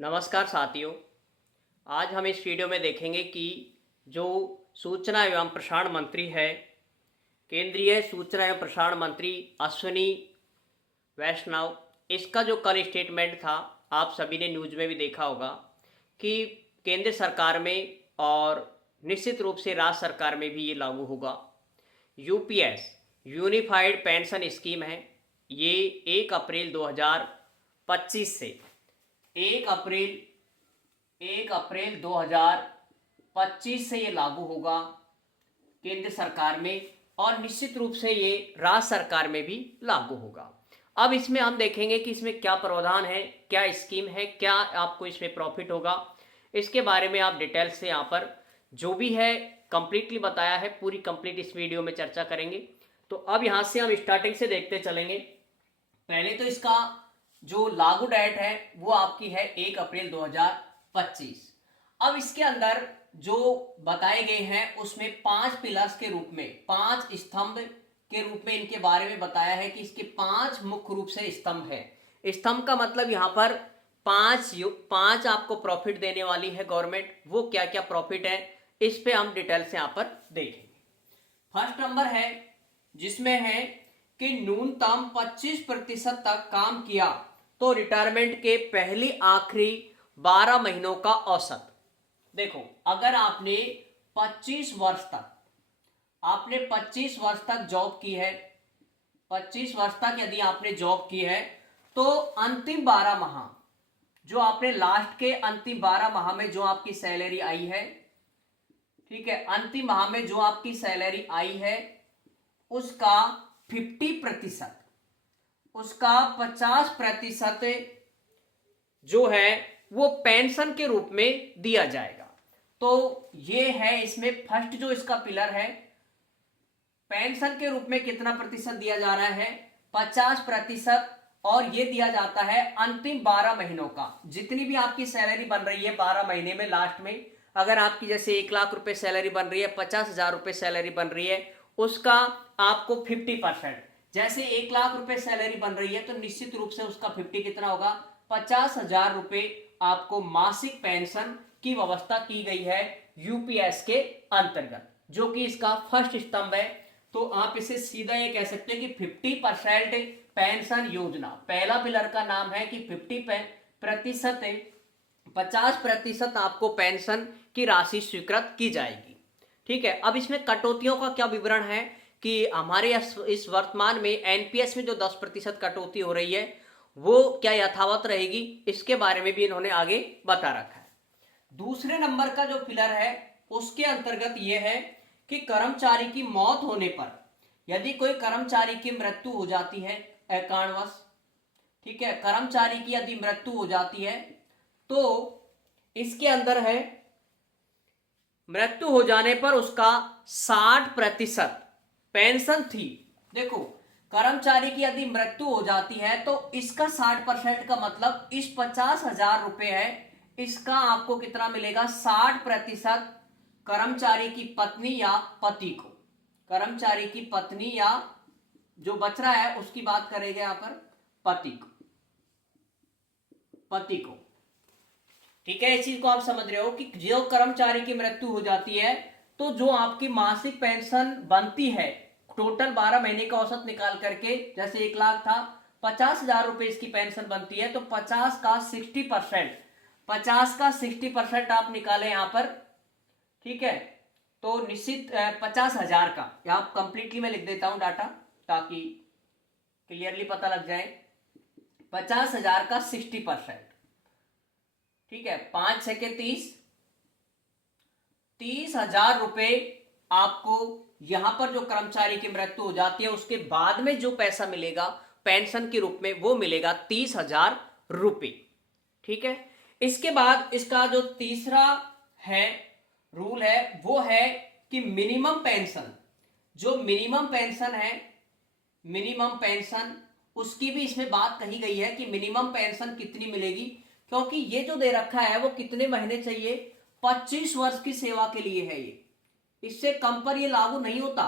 नमस्कार साथियों। आज हम इस वीडियो में देखेंगे कि जो सूचना एवं प्रसारण मंत्री है, केंद्रीय सूचना एवं प्रसारण मंत्री अश्विनी वैष्णव, इसका जो कल स्टेटमेंट था, आप सभी ने न्यूज़ में भी देखा होगा कि केंद्र सरकार में और निश्चित रूप से राज्य सरकार में भी ये लागू होगा। यूपीएस यूनिफाइड पेंशन स्कीम है, ये 1 अप्रैल 2025 से 1 अप्रैल 2025 से ये लागू होगा केंद्र सरकार में, और निश्चित रूप से ये राज्य सरकार में भी लागू होगा। अब इसमें हम देखेंगे कि इसमें क्या प्रावधान है, क्या स्कीम है, क्या आपको इसमें प्रॉफिट होगा, इसके बारे में आप डिटेल से यहाँ पर जो भी है कंप्लीटली बताया है, पूरी कंप्लीट इस वीडियो में चर्चा करेंगे। तो अब यहाँ से हम स्टार्टिंग से देखते चलेंगे। पहले तो इसका जो लागू डेट है वो आपकी है 1 अप्रैल 2025। अब इसके अंदर जो बताए गए हैं उसमें 5 पिलर्स के रूप में, 5 स्तंभ के रूप में इनके बारे में बताया है कि इसके 5 मुख्य रूप से स्तंभ है। स्तंभ का मतलब यहाँ पर पांच आपको प्रॉफिट देने वाली है गवर्नमेंट। वो क्या क्या प्रॉफिट है इस पे हम डिटेल से यहाँ पर देखेंगे। फर्स्ट नंबर है जिसमें है कि न्यूनतम 25% तक काम किया तो रिटायरमेंट के पहली आखिरी 12 महीनों का औसत। देखो, अगर आपने 25 वर्ष तक जॉब की है, 25 वर्ष तक यदि आपने जॉब की है, तो अंतिम 12 माह, जो आपने लास्ट के अंतिम 12 माह में जो आपकी सैलरी आई है, ठीक है, अंतिम माह में जो आपकी सैलरी आई है उसका 50%, उसका 50% जो है वो पेंशन के रूप में दिया जाएगा। तो ये है इसमें फर्स्ट जो इसका पिलर है, पेंशन के रूप में कितना प्रतिशत दिया जा रहा है, 50%, और ये दिया जाता है अंतिम 12 महीनों का। जितनी भी आपकी सैलरी बन रही है 12 महीने में, लास्ट में अगर आपकी जैसे 1 लाख रुपए सैलरी बन रही है, 50,000 रुपए सैलरी बन रही है, उसका आपको 50%, जैसे 1 लाख रुपए सैलरी बन रही है तो निश्चित रूप से उसका 50 कितना होगा, 50,000 रुपए आपको मासिक पेंशन की व्यवस्था की गई है यूपीएस के अंतर्गत, जो कि इसका फर्स्ट स्तंभ है। तो आप इसे सीधा ये कह सकते हैं कि 50% पेंशन योजना। पहला पिलर का नाम है कि 50% आपको पेंशन की राशि स्वीकृत की जाएगी। ठीक है, अब इसमें कटौतियों का क्या विवरण है कि हमारे इस वर्तमान में एनपीएस में जो 10% कटौती हो रही है वो क्या यथावत रहेगी, इसके बारे में भी इन्होंने आगे बता रखा है। दूसरे नंबर का जो पिलर है उसके अंतर्गत यह है कि कर्मचारी की मौत होने पर, यदि कोई कर्मचारी की मृत्यु हो जाती है कारणवश, ठीक है, कर्मचारी की यदि मृत्यु हो जाती है तो इसके अंदर है मृत्यु हो जाने पर उसका 60% पेंशन थी। देखो, कर्मचारी की यदि मृत्यु हो जाती है तो इसका 60% का मतलब इस 50,000 रुपए है, इसका आपको कितना मिलेगा, 60% कर्मचारी की पत्नी या पति को, कर्मचारी की पत्नी या जो बच रहा है उसकी बात करेंगे यहां पर, पति को। ठीक है, इस चीज को आप समझ रहे हो कि जो कर्मचारी की मृत्यु हो जाती है तो जो आपकी मासिक पेंशन बनती है, टोटल 12 महीने का औसत निकाल करके, जैसे 1 लाख था, 50,000 रुपए इसकी पेंशन बनती है, तो 50 का 60% आप निकालें यहां पर। ठीक है, तो निश्चित 50,000 का, यहां कंप्लीटली मैं लिख देता हूं डाटा ताकि क्लियरली पता लग जाए। 50,000 का 60%, ठीक है, 5 छके 30,000 रुपए आपको यहां पर जो कर्मचारी की मृत्यु हो जाती है उसके बाद में जो पैसा मिलेगा पेंशन के रूप में वो मिलेगा 30,000 रुपए। ठीक है, इसके बाद इसका जो तीसरा है रूल है वो है कि मिनिमम पेंशन, जो मिनिमम पेंशन है, मिनिमम पेंशन उसकी भी इसमें बात कही गई है कि मिनिमम पेंशन कितनी मिलेगी, क्योंकि ये जो दे रखा है वो कितने महीने चाहिए, 25 वर्ष की सेवा के लिए है ये, इससे कम पर ये लागू नहीं होता।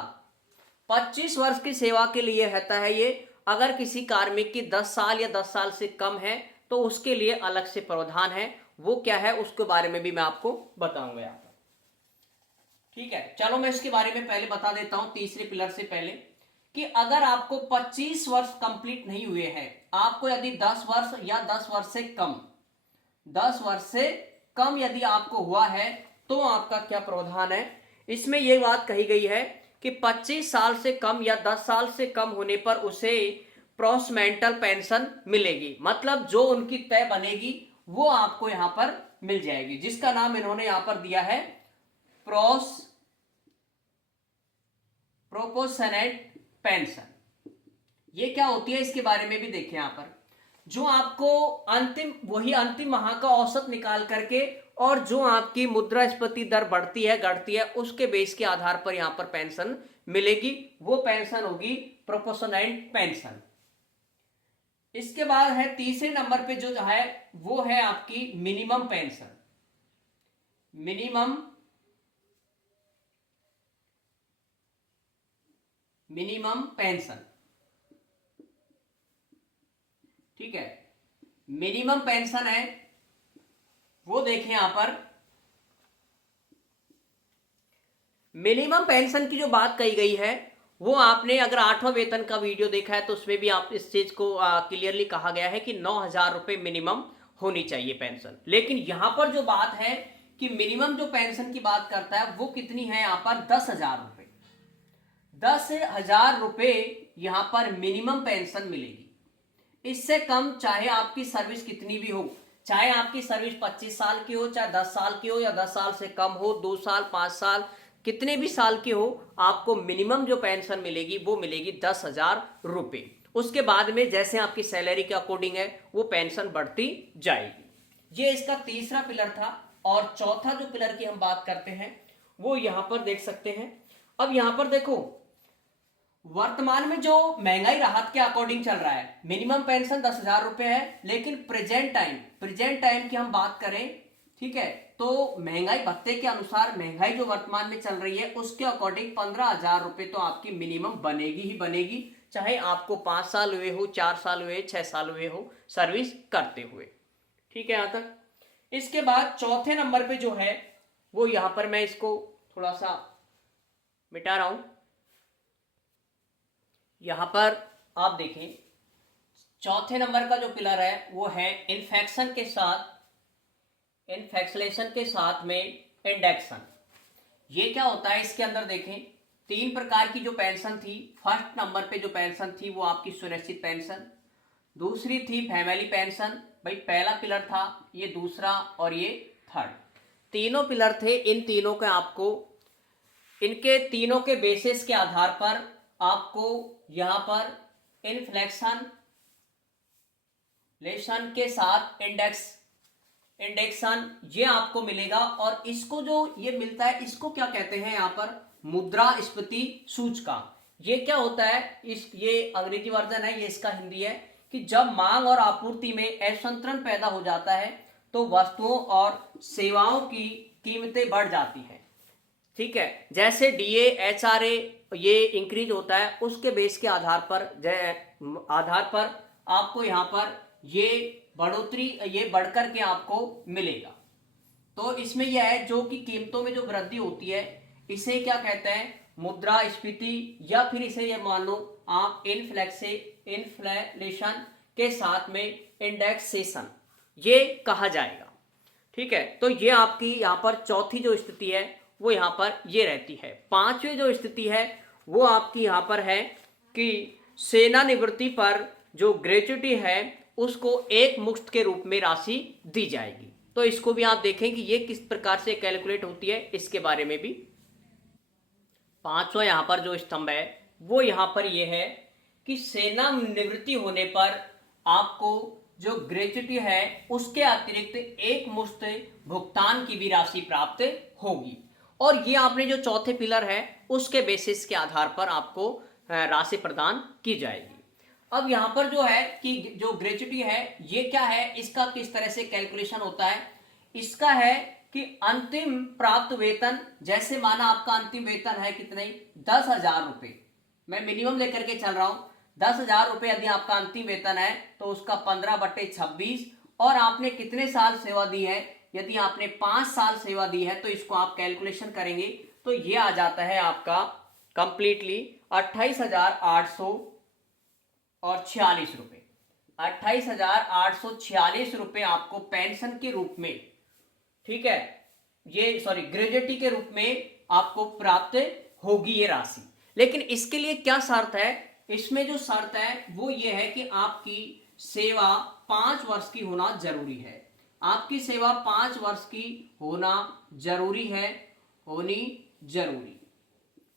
25 वर्ष की सेवा के लिए रहता है ये। अगर किसी कार्मिक की 10 साल या 10 साल से कम है तो उसके लिए अलग से प्रावधान है, वो क्या है उसके बारे में भी मैं आपको बताऊंगा यहाँ पर। ठीक है, चलो मैं इसके बारे में पहले बता देता हूं तीसरे पिलर से पहले कि अगर आपको 25 वर्ष कंप्लीट नहीं हुए हैं, आपको यदि 10 वर्ष या 10 वर्ष से कम 10 वर्ष से कम यदि आपको हुआ है तो आपका क्या प्रावधान है। इसमें यह बात कही गई है कि 25 साल से कम या 10 साल से कम होने पर उसे प्रोसमेंटल पेंशन मिलेगी, मतलब जो उनकी तय बनेगी वो आपको यहां पर मिल जाएगी, जिसका नाम इन्होंने यहां पर दिया है प्रोपोर्शनेट पेंशन। ये क्या होती है इसके बारे में भी देखें यहां पर, जो आपको अंतिम माह का औसत निकाल करके और जो आपकी मुद्रास्फीति दर बढ़ती है घटती है उसके बेस के आधार पर यहां पर पेंशन मिलेगी, वो पेंशन होगी प्रोपोर्शनेट पेंशन। इसके बाद है तीसरे नंबर पे जो है वो है आपकी मिनिमम पेंशन। मिनिमम पेंशन, ठीक है, मिनिमम पेंशन है वो देखें यहां पर। मिनिमम पेंशन की जो बात कही गई है वो आपने अगर 8वां वेतन का वीडियो देखा है तो उसमें भी आप इस चीज को क्लियरली कहा गया है कि 9,000 रुपए मिनिमम होनी चाहिए पेंशन। लेकिन यहां पर जो बात है कि मिनिमम जो पेंशन की बात करता है वो कितनी है यहां पर 10,000 रुपए। 10,000 रुपए यहां पर मिनिमम पेंशन मिलेगी। इससे कम चाहे आपकी सर्विस कितनी भी हो, चाहे आपकी सर्विस 25 साल की हो, चाहे 10 साल की हो या 10 साल से कम हो, 2 साल 5 साल कितने भी साल की हो, आपको मिनिमम जो पेंशन मिलेगी वो मिलेगी 10,000 रुपए। उसके बाद में जैसे आपकी सैलरी के अकॉर्डिंग है वो पेंशन बढ़ती जाएगी। ये इसका तीसरा पिलर था। और चौथा जो पिलर की हम बात करते हैं वो यहां पर देख सकते हैं। अब यहां पर देखो वर्तमान में जो महंगाई राहत के अकॉर्डिंग चल रहा है, मिनिमम पेंशन 10,000 रुपए है, लेकिन प्रेजेंट टाइम की हम बात करें, ठीक है, तो महंगाई भत्ते के अनुसार महंगाई जो वर्तमान में चल रही है उसके अकॉर्डिंग 15,000 रुपए तो आपकी मिनिमम बनेगी ही बनेगी, चाहे आपको 5 साल हुए हो, 4 साल हुए, 6 साल हुए हो सर्विस करते हुए। ठीक है यहां तक। इसके बाद चौथे नंबर पे जो है वो यहां पर मैं इसको थोड़ा सा मिटा रहा हूं। यहां पर आप देखें चौथे नंबर का जो पिलर है वो है इन्फेक्शन के साथ में इंडेक्शन। ये क्या होता है इसके अंदर देखें 3 प्रकार की जो पेंशन थी। फर्स्ट नंबर पे जो पेंशन थी वो आपकी सुनिश्चित पेंशन, दूसरी थी फैमिली पेंशन, भाई पहला पिलर था, ये दूसरा और ये थर्ड, तीनों पिलर थे। इन तीनों के आपको इनके तीनों के बेसिस के आधार पर आपको यहां पर इन्फ्लेक्शन के साथ इंडेक्शन ये आपको मिलेगा। और इसको जो ये मिलता है इसको क्या कहते हैं यहां पर मुद्रास्फीति सूचकांक। ये क्या होता है ये अंग्रेजी वर्जन है, ये इसका हिंदी है कि जब मांग और आपूर्ति में असंतुलन पैदा हो जाता है तो वस्तुओं और सेवाओं की कीमतें बढ़ जाती हैं। ठीक है, जैसे डीए एचआरए ये इंक्रीज होता है उसके बेस के आधार पर आपको यहां पर ये बढ़ोतरी ये बढ़कर के आपको मिलेगा। तो इसमें यह है जो कि कीमतों में जो वृद्धि होती है इसे क्या कहते हैं मुद्रास्फीति, या फिर इसे ये मान लो आप इन्फ्लेशन के साथ में इंडेक्सेशन ये कहा जाएगा। ठीक है, तो ये आपकी यहां पर चौथी जो स्थिति है वो यहां पर ये रहती है। पांचवी जो स्थिति है वो आपकी यहां पर है कि सेवानिवृत्ति पर जो ग्रेच्युटी है उसको एक मुश्त के रूप में राशि दी जाएगी। तो इसको भी आप देखें कि ये किस प्रकार से कैलकुलेट होती है इसके बारे में भी। पांचवा यहां पर जो स्तंभ है वो यहां पर ये है कि सेवानिवृत्ति होने पर आपको जो ग्रेच्युटी है उसके अतिरिक्त एक मुश्त भुगतान की भी राशि प्राप्त होगी। और ये आपने जो चौथे पिलर है उसके बेसिस के आधार पर आपको राशि प्रदान की जाएगी। अब यहां पर जो है कि जो ग्रेच्युटी है ये क्या है, इसका किस तरह से कैलकुलेशन होता है। इसका है कि अंतिम प्राप्त वेतन, जैसे माना आपका अंतिम वेतन है कितने 10,000 रुपए, मैं मिनिमम लेकर के चल रहा हूं। 10,000 रुपए यदि आपका अंतिम वेतन है तो उसका 15/26 और आपने कितने साल सेवा दी है। यदि आपने 5 साल सेवा दी है तो इसको आप कैलकुलेशन करेंगे तो ये आ जाता है आपका कंप्लीटली 28,846 रुपए। 28,846 रुपए आपको पेंशन के रूप में, ठीक है, ये सॉरी ग्रेजुएटी के रूप में आपको प्राप्त होगी ये राशि। लेकिन इसके लिए क्या शर्त है, इसमें जो शर्त है वो ये है कि आपकी सेवा 5 वर्ष की होना जरूरी है। आपकी सेवा 5 वर्ष की होना जरूरी है, होनी जरूरी,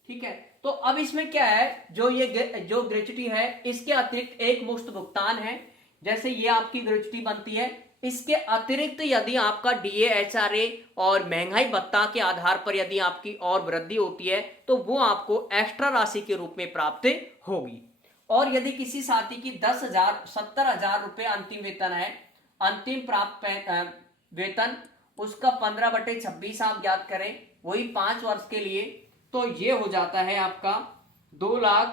ठीक है। तो अब इसमें क्या है, जो ग्रेच्युटी है इसके अतिरिक्त एक मुश्त भुगतान है। जैसे ये आपकी ग्रेच्युटी बनती है, इसके अतिरिक्त यदि आपका डीए, एचआरए और महंगाई भत्ता के आधार पर यदि आपकी और वृद्धि होती है तो वो आपको एक्स्ट्रा राशि के रूप में प्राप्त होगी। और यदि किसी साथी की 10,000 70,000 रुपए अंतिम वेतन है, अंतिम प्राप्त वेतन उसका 15/26 आप ज्ञात करें, वही 5 वर्ष के लिए, तो ये हो जाता है आपका 2 लाख,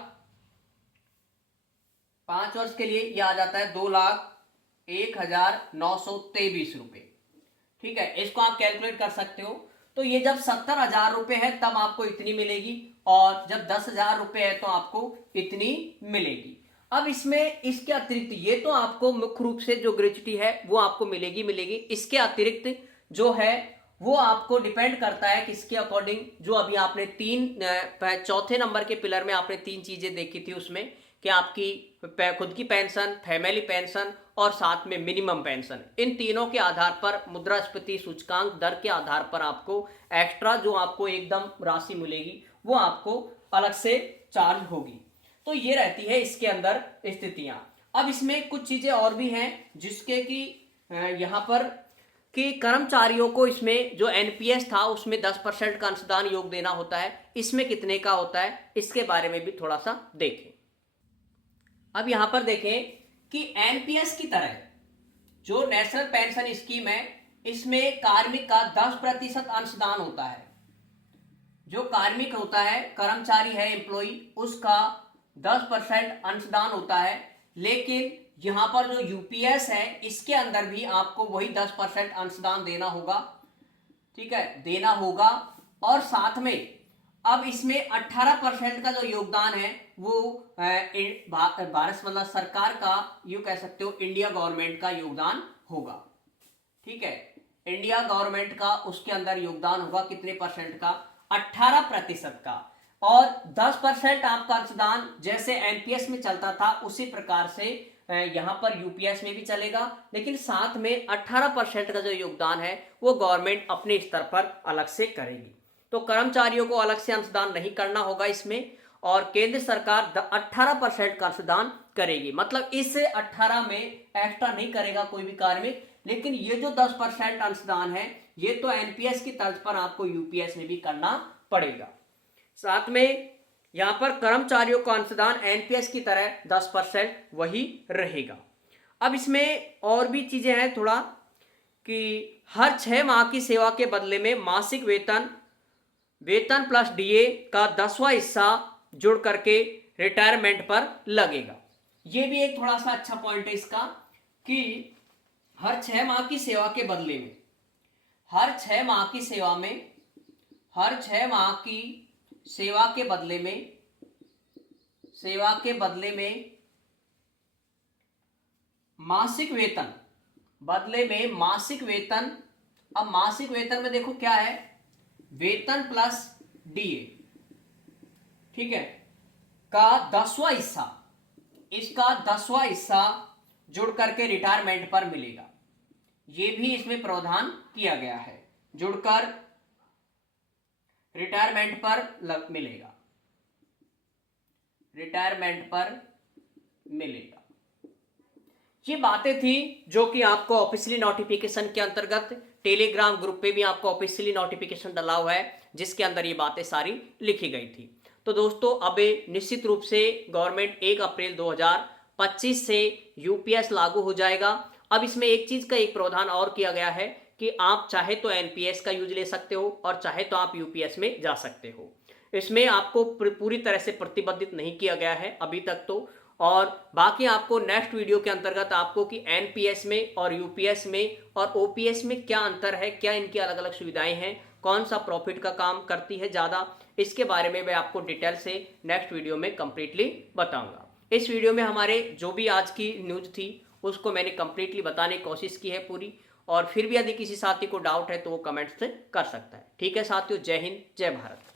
5 वर्ष के लिए यह आ जाता है 2,01,923 रुपए, ठीक है। इसको आप कैलकुलेट कर सकते हो। तो ये जब 70,000 रुपए है तब आपको इतनी मिलेगी, और जब 10,000 रुपए है तो आपको इतनी मिलेगी। अब इसमें इसके अतिरिक्त ये तो आपको मुख्य रूप से जो ग्रेच्युटी है वो आपको मिलेगी। इसके अतिरिक्त जो है वो आपको डिपेंड करता है किसके अकॉर्डिंग, जो अभी आपने चौथे नंबर के पिलर में आपने 3 चीजें देखी थी उसमें, कि आपकी खुद की पेंशन, फैमिली पेंशन और साथ में मिनिमम पेंशन, इन तीनों के आधार पर मुद्रास्फीति सूचकांक दर के आधार पर आपको एक्स्ट्रा जो आपको एकदम राशि मिलेगी वो आपको अलग से चार्ज होगी। तो ये रहती है इसके अंदर स्थितियां। अब इसमें कुछ चीजें और भी हैं जिसके कि यहां पर कि कर्मचारियों को इसमें जो एनपीएस था उसमें 10% का अंशदान योग देना होता है। इसमें कितने का होता है इसके बारे में भी थोड़ा सा देखें। अब यहां पर देखें कि एनपीएस की तरह जो नेशनल पेंशन स्कीम है इसमें कार्मिक का 10% अंशदान होता है। जो कार्मिक होता है, कर्मचारी है, एम्प्लॉई, उसका 10% अंशदान होता है। लेकिन यहां पर जो यूपीएस है इसके अंदर भी आपको वही 10% अंशदान देना होगा, ठीक है, देना होगा। और साथ में अब इसमें 18% का जो योगदान है वो भारत मतलब सरकार का, यू कह सकते हो इंडिया गवर्नमेंट का योगदान होगा, ठीक है। इंडिया गवर्नमेंट का उसके अंदर योगदान होगा कितने परसेंट का, 18% का। और 10% आपका अंशदान जैसे एनपीएस में चलता था उसी प्रकार से यहां पर यूपीएस में भी चलेगा, लेकिन साथ में 18% का जो योगदान है वो गवर्नमेंट अपने स्तर पर अलग से करेगी। तो कर्मचारियों को अलग से अंशदान नहीं करना होगा इसमें, और केंद्र सरकार 18% का अंशदान करेगी। मतलब इस 18 में एक्स्ट्रा नहीं करेगा कोई भी कार्मिक, लेकिन ये जो 10% अंशदान है ये तो एनपीएस की तर्ज पर आपको यूपीएस में भी करना पड़ेगा। साथ में यहां पर कर्मचारियों का अंशदान एनपीएस की तरह 10% वही रहेगा। अब इसमें और भी चीजें हैं थोड़ा, कि हर 6 माह की सेवा के बदले में मासिक वेतन प्लस डीए का 10वां हिस्सा जुड़ करके रिटायरमेंट पर लगेगा। यह भी एक थोड़ा सा अच्छा पॉइंट है इसका, कि हर 6 माह की सेवा के बदले में, हर 6 माह की सेवा के बदले में मासिक वेतन, अब मासिक वेतन में देखो क्या है, वेतन प्लस डीए, ठीक है, का 10वां हिस्सा, इसका 10वां हिस्सा जुड़ करके रिटायरमेंट पर मिलेगा। यह भी इसमें प्रावधान किया गया है, जुड़कर रिटायरमेंट पर मिलेगा, रिटायरमेंट पर मिलेगा। ये बातें थी जो कि आपको ऑफिशियली नोटिफिकेशन के अंतर्गत टेलीग्राम ग्रुप पे भी आपको ऑफिशियली नोटिफिकेशन डला हुआ है, जिसके अंदर ये बातें सारी लिखी गई थी। तो दोस्तों अब निश्चित रूप से गवर्नमेंट 1 अप्रैल 2025 से यूपीएस लागू हो जाएगा। अब इसमें एक चीज का एक प्रावधान और किया गया है कि आप चाहे तो एनपीएस का यूज ले सकते हो और चाहे तो आप यूपीएस में जा सकते हो। इसमें आपको पूरी तरह से प्रतिबंधित नहीं किया गया है अभी तक तो, और बाकी आपको नेक्स्ट वीडियो के अंतर्गत आपको कि एनपीएस में और यूपीएस में और ओपीएस में क्या अंतर है, क्या इनकी अलग अलग सुविधाएं हैं, कौन सा प्रॉफिट का काम करती है ज़्यादा, इसके बारे में मैं आपको डिटेल से नेक्स्ट वीडियो में कंप्लीटली बताऊंगा। इस वीडियो में हमारे जो भी आज की न्यूज़ थी उसको मैंने कंप्लीटली बताने की कोशिश की है पूरी, और फिर भी यदि किसी साथी को डाउट है तो वो कमेंट्स से कर सकता है। ठीक है साथियों, जय हिंद जय भारत।